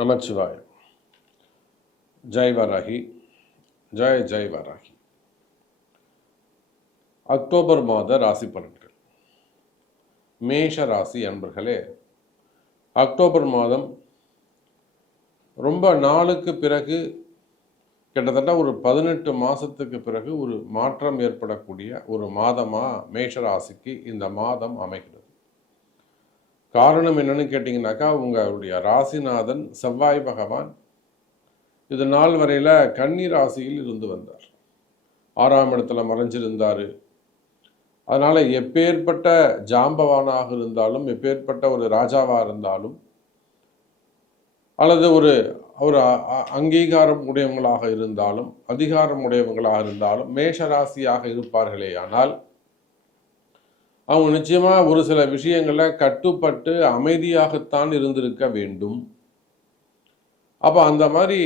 நமச்சிவாய. Jai Varahi, Jai Jai Varahi. October மாத ராசி பலன்கள். மேஷ ராசி அன்பர்களே, அக்டோபர் மாதம் ரொம்ப நாளுக்கு பிறகு, கிட்டத்தட்ட ஒரு 18 மாதத்துக்கு பிறகு ஒரு மாற்றம் ஏற்படக்கூடிய ஒரு மாதமாக மேஷ ராசிக்கு இந்த மாதம் அமைகிறது. காரணம் என்னன்னு கேட்டிங்கனாக்கா, உங்களுடைய ராசிநாதன் செவ்வாய் பகவான் இது நாள் வரையில் கன்னி ராசியில் இருந்து வந்தார். 6ஆம் இடத்துல மறைஞ்சிருந்தார். அதனால் எப்பேற்பட்ட ஜாம்பவானாக இருந்தாலும், எப்பேற்பட்ட ஒரு ராஜாவாக இருந்தாலும், அல்லது ஒரு அங்கீகாரம் உடையவங்களாக இருந்தாலும், அதிகாரம் உடையவங்களாக இருந்தாலும் மேஷ ராசியாக இருப்பார்களே. ஆனால் அவங்க நிச்சயமாக ஒரு சில விஷயங்களில் கட்டுப்பட்டு அமைதியாகத்தான் இருந்திருக்க வேண்டும். அப்போ அந்த மாதிரி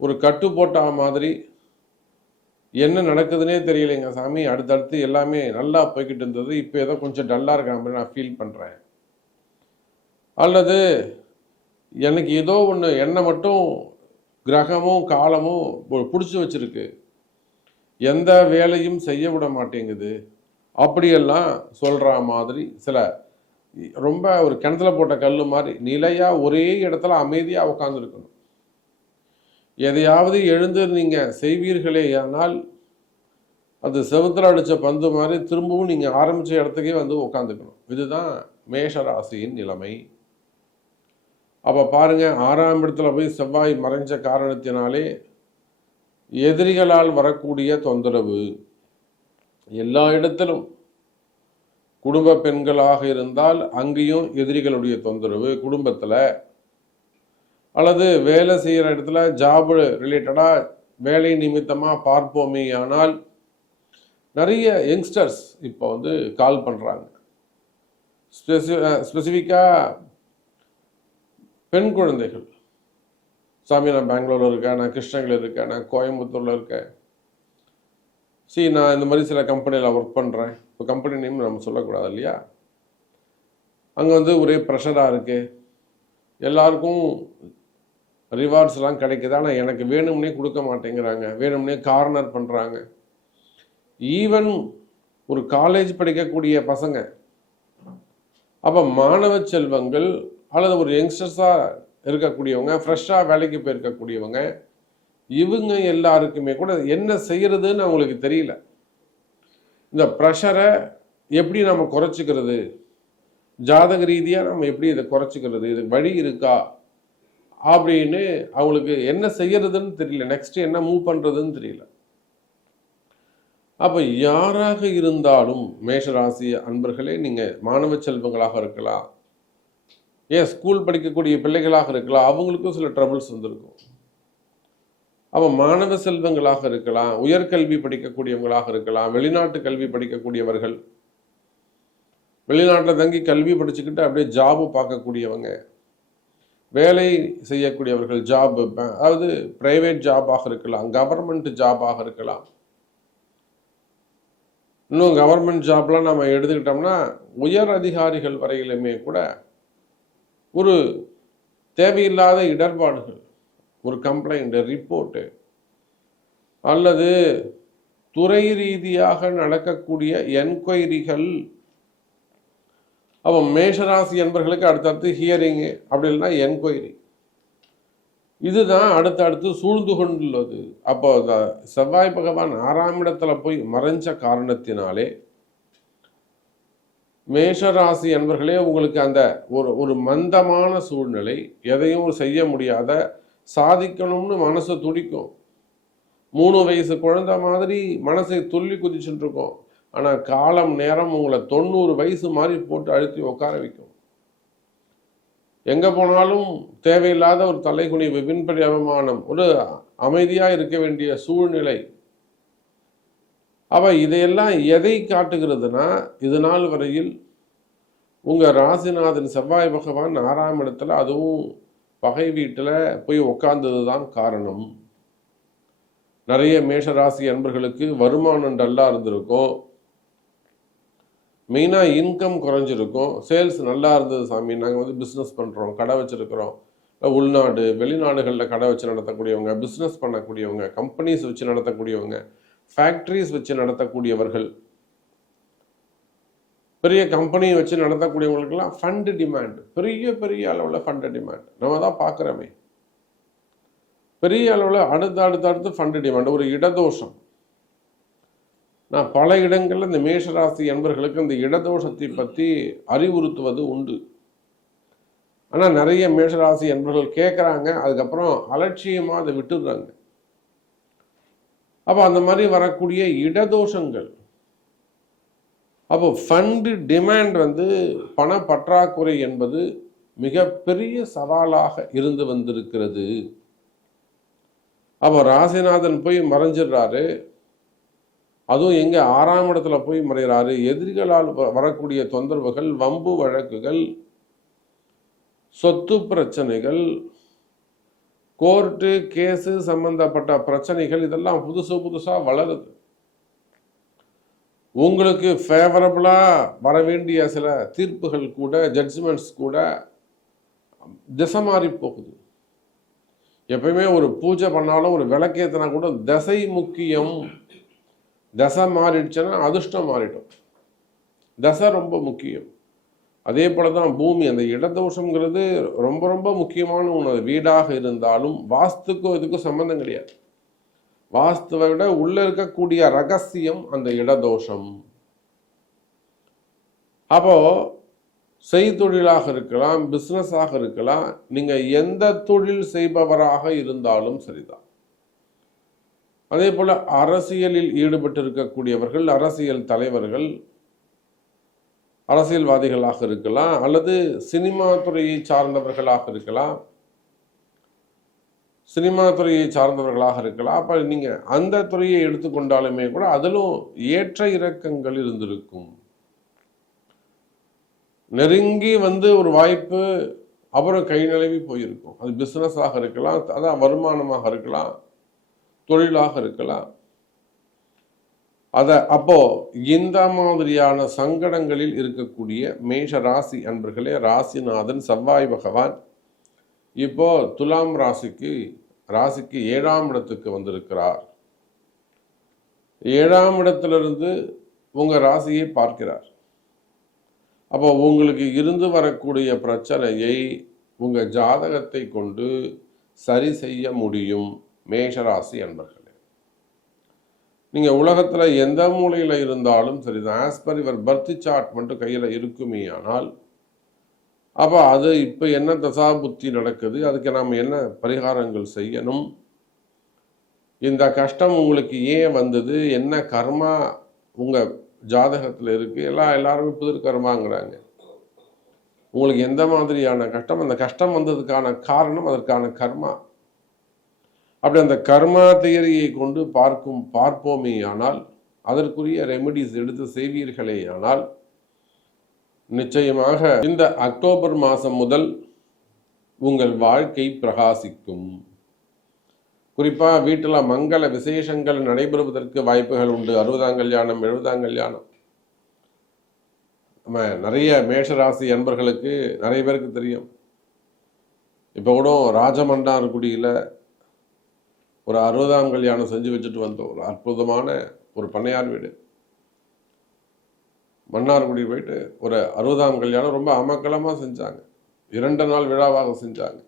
ஒரு கட்டு போட்ட மாதிரி என்ன நடக்குதுன்னே தெரியலைங்க சாமி, அடுத்தடுத்து எல்லாமே நல்லா போய்கிட்டு இருந்தது, இப்போ ஏதோ கொஞ்சம் டல்லாக இருக்கிற மாதிரி நான் ஃபீல் பண்ணுறேன், அல்லது எனக்கு ஏதோ ஒன்று என்னை மட்டும் கிரகமும் காலமும் பிடிச்சி வச்சிருக்கு, எந்த வேலையும் செய்ய விட மாட்டேங்குது, அப்படியெல்லாம் சொல்கிற மாதிரி சில ரொம்ப ஒரு கிணத்துல போட்ட கல் மாதிரி நிலையாக ஒரே இடத்துல அமைதியாக உட்காந்துருக்கணும். எதையாவது எழுந்து நீங்கள் செய்வீர்களே ஆனால் அது செவுத்துல அடித்த பந்து மாதிரி திரும்பவும் நீங்கள் ஆரம்பித்த இடத்துக்கே வந்து உட்காந்துக்கணும். இதுதான் மேஷ ராசியின் நிலைமை. அப்போ பாருங்கள், 6ஆம் இடத்துல போய் செவ்வாய் மறைஞ்ச காரணத்தினாலே எதிரிகளால் வரக்கூடிய தொந்தரவு எல்லா இடத்திலும். குடும்ப பெண்களாக இருந்தால் அங்கேயும் எதிரிகளுடைய தொந்தரவு குடும்பத்தில், அல்லது வேலை செய்கிற இடத்துல ஜாப் ரிலேட்டடாக வேலை நிமித்தமாக பார்ப்போமே. ஆனால் நிறைய யங்ஸ்டர்ஸ் இப்போ வந்து கால் பண்ணுறாங்க. ஸ்பெசிஃபிக்காக பெண் குழந்தைகள், சாமி நான் பெங்களூரில் இருக்கேன், நான் கிருஷ்ணகிரியில் இருக்கேன், நான் கோயம்புத்தூரில் இருக்கேன், நான் இந்த மாதிரி சில கம்பெனியில் ஒர்க் பண்ணுறேன். இப்போ கம்பெனி நேம் நம்ம சொல்லக்கூடாது இல்லையா. அங்கே வந்து ஒரே ப்ரெஷராக இருக்குது, எல்லாருக்கும் ரிவார்ட்ஸ்லாம் கிடைக்குது, ஆனால் எனக்கு வேணும்னே கொடுக்க மாட்டேங்கிறாங்க, வேணும்னே கார்னர் பண்ணுறாங்க. ஈவன் ஒரு காலேஜ் படிக்கக்கூடிய பசங்க, அப்போ மாணவ செல்வங்கள் அல்லது ஒரு யங்ஸ்டர்ஸாக இருக்கக்கூடியவங்க, ஃப்ரெஷ்ஷாக வேலைக்கு போயிருக்கக்கூடியவங்க, இவங்க எல்லாருக்குமே கூட என்ன செய்யறதுன்னு அவங்களுக்கு தெரியல. இந்த ப்ரெஷரை எப்படி நம்ம குறைச்சிக்கிறது, ஜாதக ரீதியாக நம்ம எப்படி இதை குறைச்சிக்கிறது, இதுக்கு வழி இருக்கா அப்படின்னு அவங்களுக்கு என்ன செய்யறதுன்னு தெரியல. நெக்ஸ்ட் என்ன மூவ் பண்ணுறதுன்னு தெரியல. அப்போ யாராக இருந்தாலும் மேஷராசி அன்பர்களே, நீங்கள் மாணவ செல்வங்களாக இருக்கலாம், ஏன் ஸ்கூல் படிக்கக்கூடிய பிள்ளைகளாக இருக்கலாம், அவங்களுக்கும் சில ட்ரபிள்ஸ் வந்திருக்கும். அப்போ மாணவ செல்வங்களாக இருக்கலாம், உயர்கல்வி படிக்கக்கூடியவங்களாக இருக்கலாம், வெளிநாட்டு கல்வி படிக்கக்கூடியவர்கள், வெளிநாட்டில் தங்கி கல்வி படிச்சுக்கிட்டு அப்படியே ஜாபு பார்க்கக்கூடியவங்க, வேலை செய்யக்கூடியவர்கள், ஜாப் அதாவது பிரைவேட் ஜாபாக இருக்கலாம், கவர்மெண்ட் ஜாபாக இருக்கலாம். இன்னும் கவர்மெண்ட் ஜாப்லாம் நம்ம எடுத்துக்கிட்டோம்னா உயர் அதிகாரிகள் வரையிலுமே கூட ஒரு தேவையில்லாத இடர்பாடுகள், ஒரு கம்ப்ளைண்ட் ரிப்போர்ட்டு, அல்லது துறை ரீதியாக நடக்கக்கூடிய என்கொயரிகள். அப்போ மேஷராசி என்பர்களுக்கு அடுத்தடுத்து ஹியரிங்கு, அப்படி இல்லைன்னா என்கொயரி, இதுதான் அடுத்தடுத்து சூழ்ந்து கொண்டுள்ளது. அப்போ செவ்வாய் பகவான் 6ஆம் இடத்துல போய் மறைஞ்ச காரணத்தினாலே மேஷராசி என்பர்களே உங்களுக்கு அந்த ஒரு மந்தமான சூழ்நிலை, எதையும் செய்ய முடியாத, சாதிக்கணும்னு மனசு துடிக்கும். 3 வயசு குழந்தை மாதிரி மனசை துள்ளி குதிச்சுட்டு இருக்கும். ஆனால் காலம் நேரம் உங்களை 90 வயசு மாதிரி போட்டு அழுத்தி உட்கார வைக்கும். எங்கே போனாலும் தேவையில்லாத ஒரு தலைகுனிவு, பின்படி அவமானம், ஒரு அமைதியாக இருக்க வேண்டிய சூழ்நிலை. அப்போ இதையெல்லாம் எதை காட்டுகிறதுனா, இது நாள் வரையில் உங்கள் ராசிநாதன் செவ்வாய் பகவான் 6ஆம் இடத்துல, அதுவும் பகை வீட்டில் போய் உட்கார்ந்தது தான் காரணம். நிறைய மேஷராசி அன்பர்களுக்கு வருமானம் டல்லாக இருந்திருக்கும், மெயினாக இன்கம் குறைஞ்சிருக்கும். சேல்ஸ் நல்லா இருந்தது சாமி, நாங்கள் வந்து பிஸ்னஸ் பண்ணுறோம், கடை வச்சுருக்கிறோம், உள்நாடு வெளிநாடுகளில் கடை வச்சு நடத்தக்கூடியவங்க, பிஸ்னஸ் பண்ணக்கூடியவங்க, கம்பெனிஸ் வச்சு நடத்தக்கூடியவங்க, ஃபேக்ட்ரிஸ் வச்சு நடத்தக்கூடியவர்கள், பெரிய கம்பெனி வச்சு நடத்தக்கூடியவங்களுக்கெல்லாம் ஃபண்டு டிமாண்ட், பெரிய பெரிய அளவில் ஃபண்டு டிமாண்ட் நம்ம தான் பார்க்குறோமே. பெரிய அளவில் அடுத்து ஃபண்டு டிமாண்ட். ஒரு இடதோஷம், நான் பல இடங்களில் இந்த மேஷராசி என்பர்களுக்கு இந்த இடதோஷத்தை பற்றி அறிவுறுத்துவது உண்டு. ஆனால் நிறைய மேஷராசி என்பர்கள் கேட்குறாங்க, அதுக்கப்புறம் அலட்சியமாக அதை விட்டுடுறாங்க. அப்போ அந்த மாதிரி வரக்கூடிய இடதோஷங்கள், அப்போ ஃபண்டு டிமாண்ட் பண பற்றாக்குறை என்பது மிகப்பெரிய சவாலாக இருந்து வந்திருக்கிறது. அப்போ ராசிநாதன் போய் மறைஞ்சிடுறாரு, அதுவும் எங்கே 6ஆம் இடத்துல போய் மறைகிறாரு. எதிரிகளால் வரக்கூடிய தொந்தரவுகள், வம்பு வழக்குகள், சொத்து பிரச்சனைகள், கோர்ட்டு கேஸு சம்பந்தப்பட்ட பிரச்சனைகள், இதெல்லாம் புதுசாக வளருது. உங்களுக்கு ஃபேவரபுளாக வர வேண்டிய சில தீர்ப்புகள் கூட, ஜட்ஜ்மெண்ட்ஸ் கூட திசை மாறி போகுது. எப்பயுமே ஒரு பூஜை பண்ணாலும் ஒரு விளக்கேற்றினா கூட தசை முக்கியம். தசை மாறிடுச்சுன்னா அதிர்ஷ்டம் மாறிடும். தசை ரொம்ப முக்கியம். அதே போல தான் பூமி, அந்த இடதோஷங்கிறது ரொம்ப ரொம்ப முக்கியமான ஒன்று. வீடாக இருந்தாலும் வாஸ்துக்கும் இதுக்கும் சம்பந்தம் கிடையாது. வாஸ்துவை விட உள்ள இருக்கக்கூடிய ரகசியம் அந்த இடதோஷம். அப்போ செய்தொழிலாக இருக்கலாம், பிஸ்னஸாக இருக்கலாம், நீங்க எந்த தொழில் செய்பவராக இருந்தாலும் சரிதான். அதே போல அரசியலில் ஈடுபட்டு இருக்கக்கூடியவர்கள், அரசியல் தலைவர்கள், அரசியல்வாதிகளாக இருக்கலாம், அல்லது சினிமா துறையை சார்ந்தவர்களாக இருக்கலாம், சினிமா துறையை சார்ந்தவர்களாக இருக்கலாம். அப்போ நீங்கள் அந்த துறையை எடுத்துக்கொண்டாலுமே கூட அதிலும் ஏற்ற இறக்கங்கள் இருந்திருக்கும். நெருங்கி ஒரு வாய்ப்பு, அப்புறம் கை நழுவி போயிருக்கும். அது பிஸ்னஸாக இருக்கலாம், அதான் வருமானமாக இருக்கலாம், தொழிலாக இருக்கலாம். அப்போ இந்த மாதிரியான சங்கடங்களில் இருக்கக்கூடிய மேஷ ராசி அன்பர்களே, ராசிநாதன் செவ்வாய் பகவான் இப்போ துலாம் ராசிக்கு 7ஆம் இடத்துக்கு வந்திருக்கிறார். 7ஆம் இடத்திலிருந்து உங்க ராசியை பார்க்கிறார். அப்போ உங்களுக்கு இருந்து வரக்கூடிய பிரச்சனையை உங்க ஜாதகத்தை கொண்டு சரி செய்ய முடியும். மேஷராசி அன்பர்களே, நீங்க உலகத்துல எந்த மூலையில இருந்தாலும் சரிதான், as per your birth chart மட்டும் கையில இருக்குமே ஆனால், அப்போ அது இப்போ என்ன தசா புத்தி நடக்குது, அதுக்கு நாம் என்ன பரிகாரங்கள் செய்யணும், இந்த கஷ்டம் உங்களுக்கு ஏன் வந்தது, என்ன கர்மா உங்கள் ஜாதகத்தில் இருக்குது, எல்லாருமே புதிர் கர்மாங்கிறாங்க. உங்களுக்கு எந்த மாதிரியான கஷ்டம், அந்த கஷ்டம் வந்ததுக்கான காரணம், அதற்கான கர்மா. அப்படி அந்த கர்மா தியரியை கொண்டு பார்ப்போமே ஆனால், அதற்குரிய ரெமெடிஸ் எடுத்து செய்வீர்களே ஆனால், நிச்சயமாக இந்த அக்டோபர் மாதம் முதல் உங்கள் வாழ்க்கை பிரகாசிக்கும். குறிப்பாக வீட்டில் மங்கள விசேஷங்கள் நடைபெறுவதற்கு வாய்ப்புகள் உண்டு. 60ஆம் கல்யாணம், 70ஆம் கல்யாணம். நம்ம நிறைய மேஷராசி அன்பர்களுக்கு நிறைய பேருக்கு தெரியும். இப்போ கூட ராஜமன்னார்குடியில் ஒரு 60ஆம் கல்யாணம் செஞ்சு வச்சுட்டு வந்தோம். ஒரு அற்புதமான ஒரு பண்ணையார் வீடு. மன்னார்குடி போயிட்டு ஒரு 60ஆம் கல்யாணம் ரொம்ப அமக்கலமாக செஞ்சாங்க. 2 நாள் விழாவாக செஞ்சாங்க.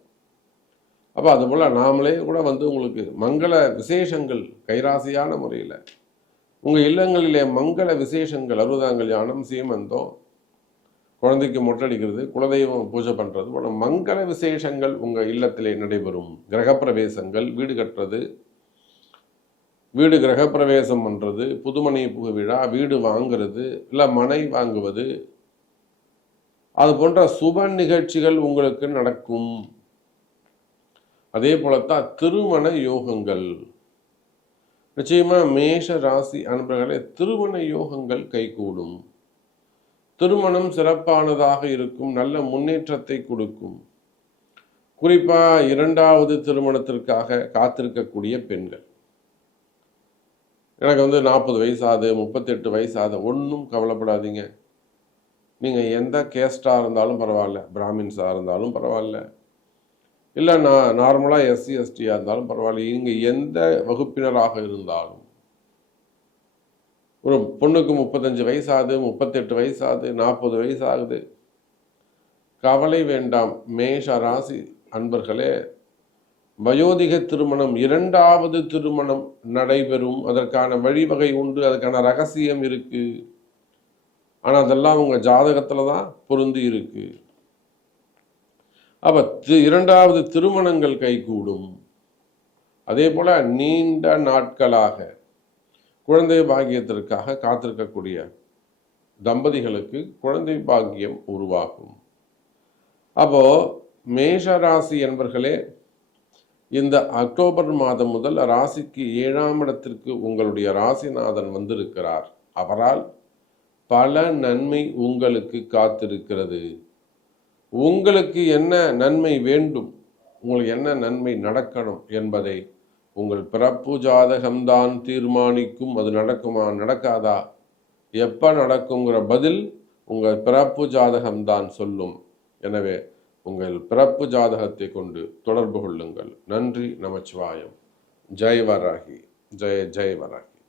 அப்போ அதுபோல் நாமளே கூட உங்களுக்கு மங்கள விசேஷங்கள் கைராசியான முறையில் உங்கள் இல்லங்களிலே மங்கள விசேஷங்கள், 60ஆம் கல்யாணம், சீமந்தம், குழந்தைக்கு மொட்டடிக்கிறது, குலதெய்வம் பூஜை பண்ணுறது போல மங்கள விசேஷங்கள் உங்கள் இல்லத்திலே நடைபெறும். கிரகப்பிரவேசங்கள், வீடு கட்டுறது, வீடு கிரகப்பிரவேசம் பண்ணுறது, புதுமனை புகு விழா, வீடு வாங்கிறது, இல்லை மனை வாங்குவது, அது போன்ற சுப நிகழ்ச்சிகள் உங்களுக்கு நடக்கும். அதே போலத்தான் திருமண யோகங்கள். நிச்சயமா மேஷ ராசி அன்பர்களே, திருமண யோகங்கள் கைகூடும். திருமணம் சிறப்பானதாக இருக்கும், நல்ல முன்னேற்றத்தை கொடுக்கும். குறிப்பாக 2வது திருமணத்திற்காக காத்திருக்கக்கூடிய பெண்கள், எனக்கு 40 வயசாகுது, 38 வயசாகுது, ஒன்றும் கவலைப்படாதீங்க. நீங்கள் எந்த கேஸ்டாக இருந்தாலும் பரவாயில்ல, பிராமின்ஸாக இருந்தாலும் பரவாயில்ல, இல்லை நான் நார்மலாக எஸ்சி எஸ்டியாக இருந்தாலும் பரவாயில்ல, இங்கே எந்த வகுப்பினராக இருந்தாலும் ஒரு பொண்ணுக்கு 35 வயசாகுது, 38 வயசாகுது, 40 வயசாகுது, கவலை வேண்டாம். மேஷ ராசி அன்பர்களே, வயோதிக திருமணம், 2வது திருமணம் நடைபெறும். அதற்கான வழிவகை உண்டு, அதுக்கான ரகசியம் இருக்கு. ஆனால் அதெல்லாம் உங்க ஜாதகத்துல தான் பொருந்தி இருக்கு. அப்ப 2வது திருமணங்கள் கைகூடும். அதே போல நீண்ட நாட்களாக குழந்தை பாக்கியத்திற்காக காத்திருக்கக்கூடிய தம்பதிகளுக்கு குழந்தை பாக்கியம் உருவாகும். அப்போ மேஷ ராசி என்பர்களே, இந்த அக்டோபர் மாதம் முதல் ராசிக்கு 7ஆம் இடத்திற்கு உங்களுடைய ராசிநாதன் வந்திருக்கிறார். அவரால் பல நன்மை உங்களுக்கு காத்திருக்கிறது. உங்களுக்கு என்ன நன்மை வேண்டும், உங்களுக்கு என்ன நன்மை நடக்கணும் என்பதை உங்கள் பிறப்பு ஜாதகம்தான் தீர்மானிக்கும். அது நடக்குமா நடக்காதா, எப்போ நடக்குங்கிற பதில் உங்கள் பிறப்பு ஜாதகம்தான் சொல்லும். எனவே உங்கள் பிறப்பு ஜாதகத்தை கொண்டு தொடர்பு கொள்ளுங்கள். நன்றி, நமச்சிவாயம். ஜெய் வராகி, ஜெய ஜெய் வராகி.